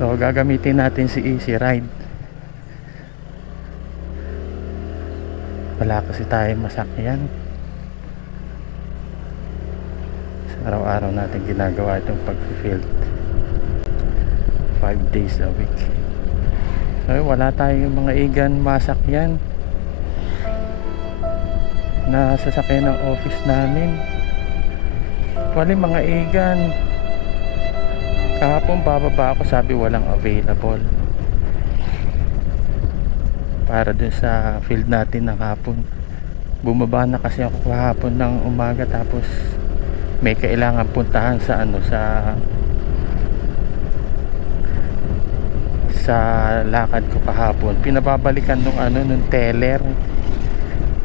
So gagamitin natin si Easy Ride. Wala kasi tayong masakyan. So, araw-araw natin ginagawa itong pag-field 5 days a week. So wala tayong mga igan masakyan na sasakyan ng office namin. Wala mga igan. Kahapon bababa ako, sabi walang available para dun sa field natin ng hapon. Bumaba na kasi ako kahapon ng umaga, tapos may kailangan puntahan sa sa lakad ko kahapon. Pinababalikan nung teller.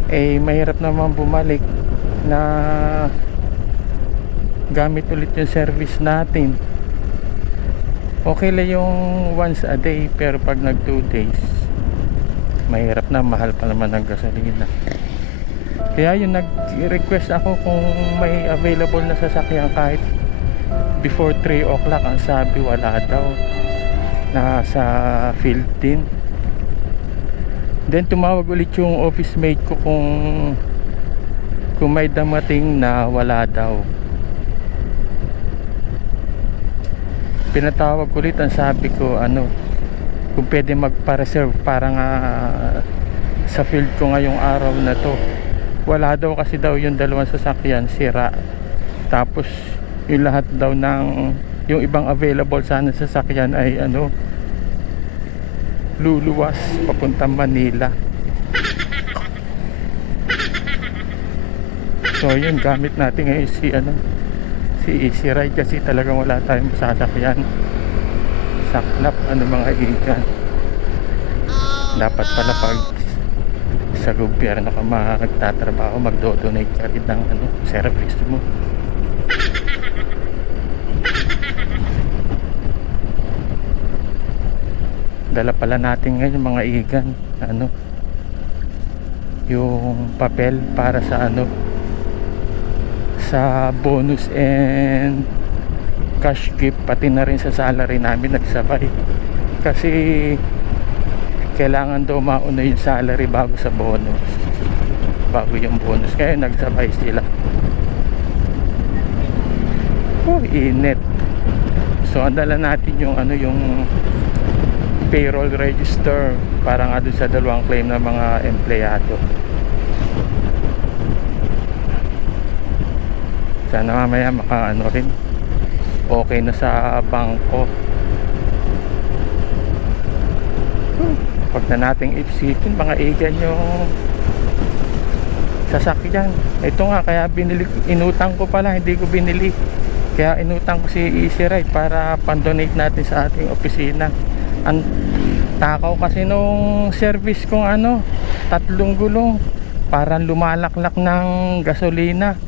Eh mahirap naman bumalik na gamit ulit yung service natin. Okay lang yung once a day, pero pag nag 2 days mahirap na, mahal pa naman ng gasolina. Kaya yung nag-request ako kung may available na sasakyan kahit before 3 o'clock. Ang sabi wala daw, nasa field din. Then tumawag ulit yung office mate ko kung may damating na wala daw. Pinatawag ulit, ang sabi ko kung pwede magpa-reserve para nga sa field ko ngayong araw na to. Wala daw kasi daw yung dalawang sasakyan sira, tapos yung lahat daw ng yung ibang available sana sasakyan ay luluwas papuntang Manila. So yun, gamit natin ngayon si Easy Ride kasi talagang wala tayong sasakyan. Saklap mga igan. Dapat pala pag sa gobyerno ka magtatrabaho, magdo-donate ka rin ng service mo. Dala pala natin ngayon mga igan yung papel para sa sa bonus and cash gift, pati na rin sa salary namin nagsabay, kasi kailangan daw mauna yung salary bago sa bonus, bago yung bonus, kaya nagsabay sila. Init. So andala natin yung yung payroll register para nga doon sa dalawang claim ng mga empleyado. Sana mamaya rin okay na sa bangko. Pag na nating isipin mga igan yung sasakyan. Ito nga, kaya inutang ko pala, hindi ko binili. Kaya inutang ko si Easy Ride para pandonate natin sa ating opisina. Ang takaw kasi nung service kong 3 gulong, parang lumalaklak ng gasolina.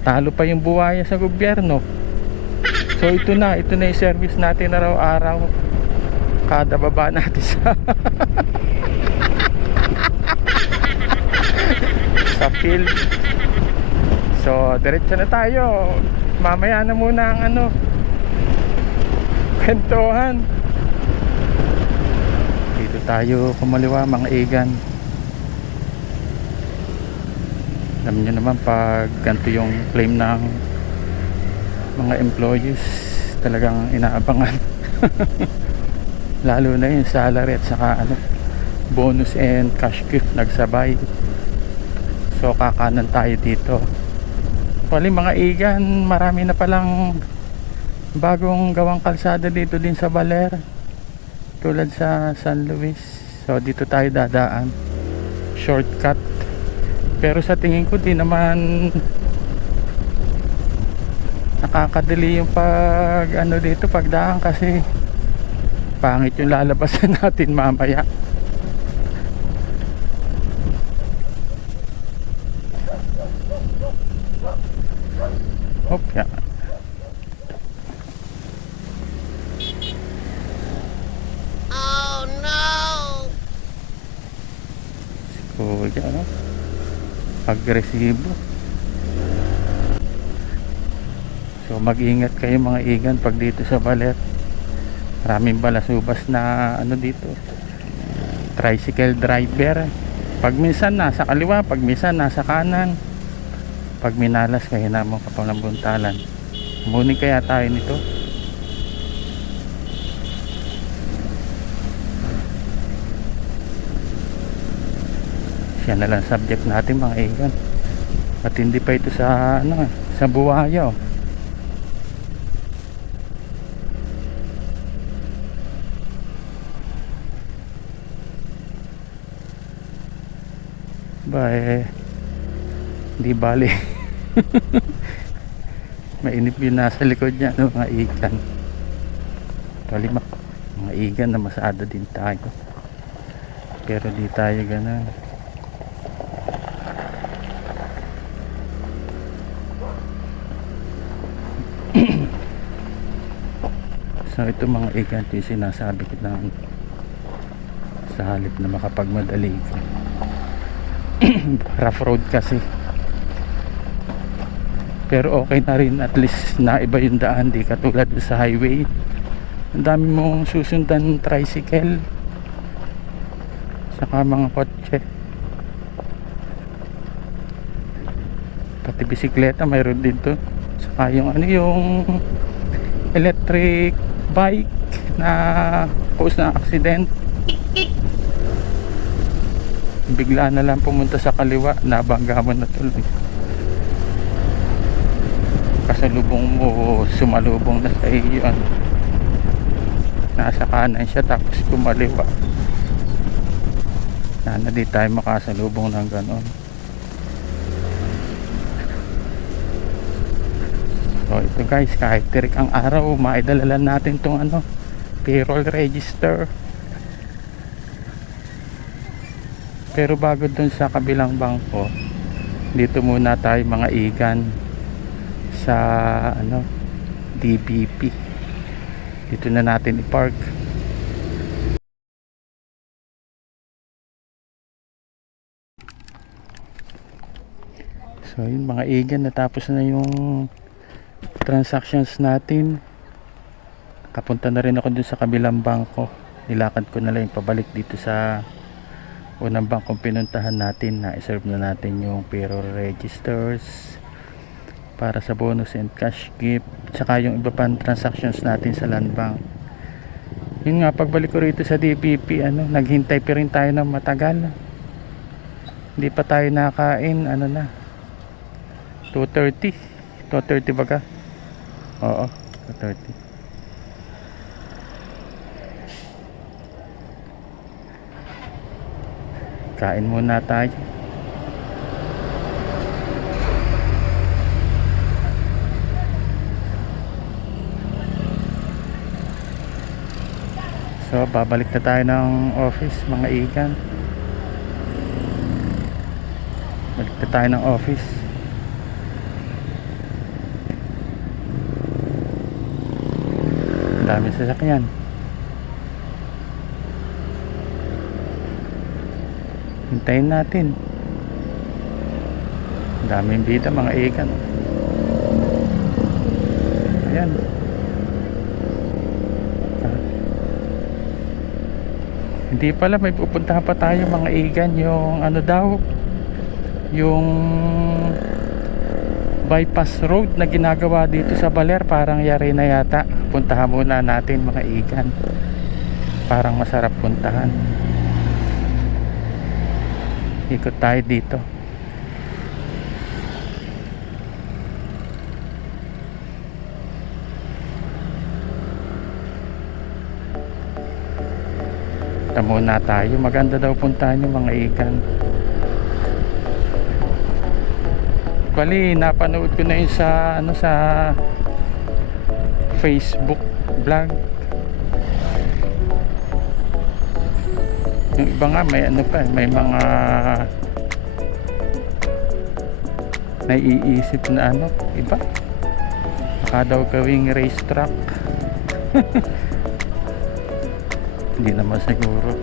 Talo pa yung buwaya sa gobyerno. So ito na yung service natin araw-araw kada baba natin sa sa field. So diretso na tayo. Mamaya na muna ang kwentuhan. Dito tayo kumaliwa mga igan. Alam nyo naman pag ganito yung claim ng mga employees, talagang inaabangan. Lalo na yung salary at saka bonus and cash gift nagsabay. So kakanan tayo dito. Pali mga igan, marami na palang bagong gawang kalsada dito din sa Baler, tulad sa San Luis. So dito tayo dadaan, shortcut. Pero sa tingin ko di naman nakakadali yung pag dito pagdaan, kasi pangit yung lalabasan natin mamaya. Hop, yan. Oh no! Kuya, agresibo. So mag-ingat kayo mga igan pag dito sa Baler. Maraming balasubas na ano dito, tricycle driver. Pag minsan nasa kaliwa, pag minsan nasa kanan. Pag minalas kaya naman kapag ng buntalan. Muni kaya tayo nito. Siya na lang subject natin mga igan. At hindi pa ito sa ano, sa buhaya oh. Ba hindi bali. Mainip yun nasa likod niya no, mga igan. Talimak mga igan na masada din tayo, pero di tayo ganun. So ito mga igan, yung sinasabi ko na sa halip na makapagmadali ka. Rough road kasi, pero okay na rin, at least na iba yung daan, di katulad sa highway. Ang dami mong susundan tricycle saka mga kotse, pati bisikleta mayroon dito, saka yung ano, yung electric bike na cause na accident, bigla na lang pumunta sa kaliwa, nabangga mo na tuloy. Kasalubong mo, sumalubong na sa iyo, nasa kanan siya tapos kumaliwa. Sana di tayo makasalubong ng ganon. So ito guys, kahit tirik ang araw, maidalalan natin tong ano, payroll register. Pero bago dun sa kabilang bangko, dito muna tayo mga igan sa ano, DBP. Dito na natin i-park. So yun mga igan, natapos na yung transactions natin. Kapunta na rin ako dun sa kabilang bangko. Nilakad ko na lang yung pabalik dito sa unang bangkong pinuntahan natin. Na iserve na natin yung payroll registers para sa bonus and cash gift, saka yung iba pang transactions natin sa land bank. Yun nga, pagbalik ko rito sa DBP, ano, naghintay pa rin tayo ng matagal. Hindi pa tayo nakain, ano na, 2:30 baga? Oo, 2:30. Kain muna tayo. So babalik na tayo ng office mga igan. Balik na tayo ng office. Ang daming sasakyan. Hintayin natin. Ang daming bida mga igan. Ayan. Hindi pala, may pupuntahan pa tayo mga igan, yung ano daw, yung bypass road na ginagawa dito sa Baler, parang yari na yata. Puntahan muna natin mga igan, parang masarap puntahan. Ikot tayo dito. Muna tayo, maganda daw puntahan yung mga ikan. Bali, napanood ko na yun sa ano, sa Facebook vlog. Yung iba nga may ano pa, may mga naiisip na ano, iba baka daw gawing racetrack. Hindi naman siguro.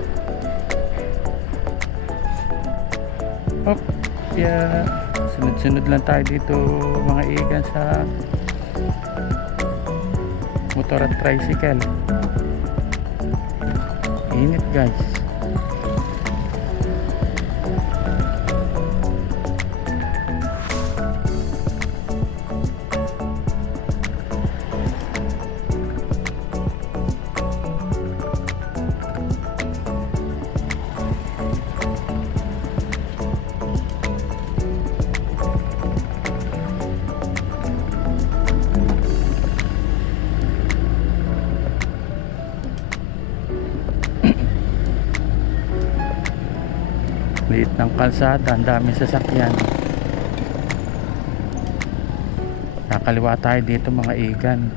Hop, yeah. Sunod-sunod lang tayo dito mga igan sa motor at tricycle. Init guys. Liit ng kalsada, ang daming sasakyan. Nakaliwa tayo dito mga igan.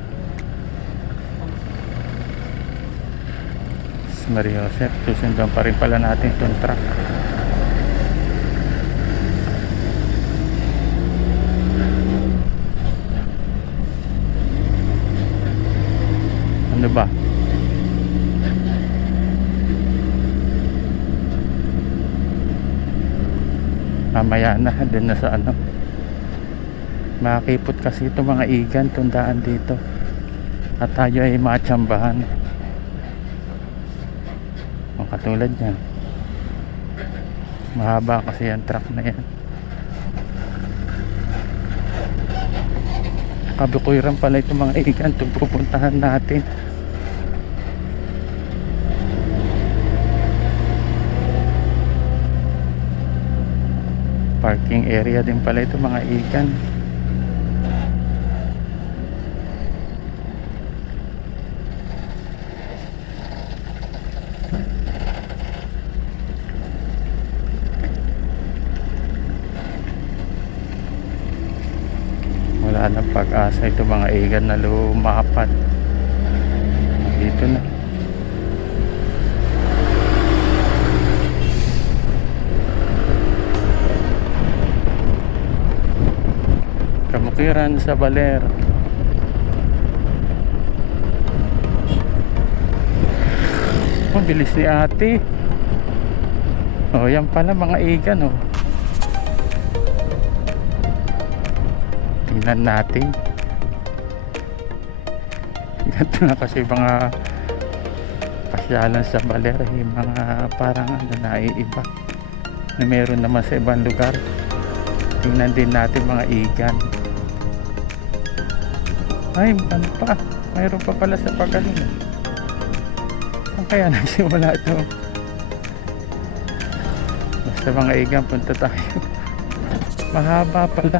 Maria Josep, susundan pa rin pala natin itong truck. Ano ba? Mamaya na, din na sa ano. Makakipot kasi ito mga igan, tundaan dito. At tayo ay matsambahan. O katulad yan. Mahaba kasi yung truck na yan. Kabukuyran pala ito mga igan, itong pupuntahan natin. Parking area din pala ito mga ikan. Wala nang pag-asa ito mga ikan na lumapat. Dito na. Kabukiran sa Baler. Oh, bilis ni ate. Oh, yan pala mga igan oh. Tingnan natin. Ganito na kasi mga pasyalan sa Baler, yung mga parang ano naiiba na meron naman sa ibang lugar. Tingnan din natin mga igan. Ay, ano pa? Mayroon pa pala sa Pagaling. Saan kaya nagsimula ito? Basta mga igan, punta tayo. Mahaba pala.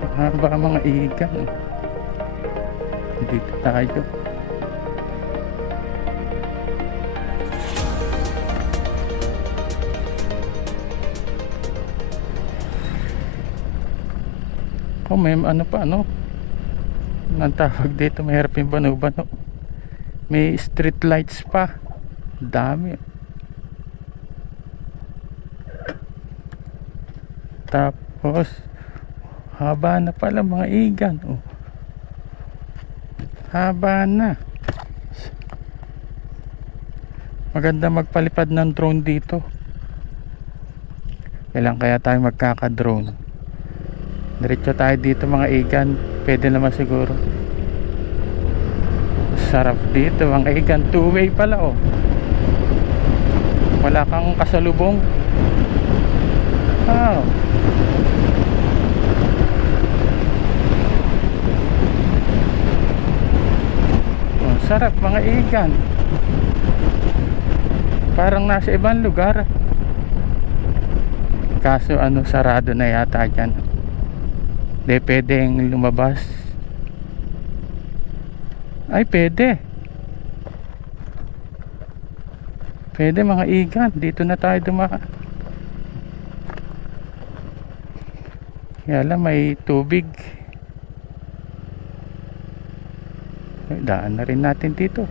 Mahaba mga igan. Dito tayo. Oh, may ano pa ano? Anong tawag dito? Mahirap yung bano-bano. May street lights pa. Dami. Tapos haba na pala mga igan. Oh. Haba na. Maganda magpalipad ng drone dito. Kailan kaya tayo magkaka-drone? Diretso tayo dito mga igan. Pwede naman siguro. Sarap dito mga igan. Two-way pala oh. Wala kang kasalubong. Wow. Oh, sarap mga igan. Parang nasa ibang lugar. Kaso ano, sarado na yata dyan. Di pwedeng lumabas. Ay pwede. Pwede mga igan. Dito na tayo dumaan. Kaya lang may tubig. Daan na rin natin dito.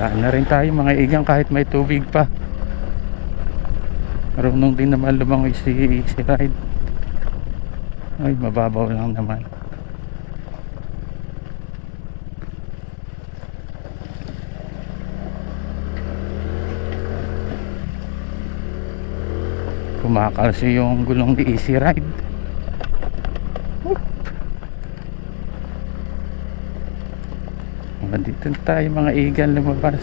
Daan na rin tayo mga igang kahit may tubig pa. Marunong din naman lumangoy si Ride. Ay, mababaw lang naman. kumakalso yung gulong ni Easy Ride. Whoop. Dito na tayo mga igan lumabas.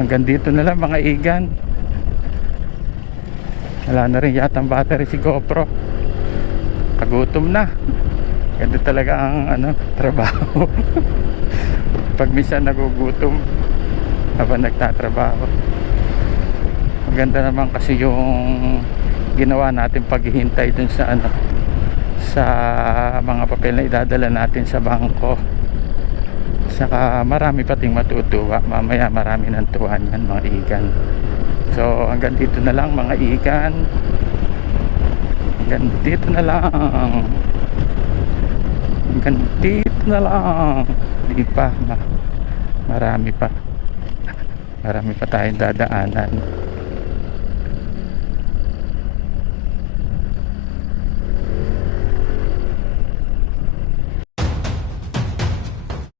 Hanggang dito na lang mga igan. Wala na rin yata ang battery si GoPro. Kagutom na. Ganda talaga ang trabaho. Pag minsan nagugutom habang nagtatrabaho. Maganda naman kasi yung ginawa natin paghihintay dun sa sa mga papel na idadala natin sa bangko. Saka marami pating matutuwa. Mamaya marami ng tuwa yan mga igan. So hanggang dito na lang mga igan. Hanggang dito na lang. Hanggang dito na lang. Hindi pa. Marami pa tayong dadaanan.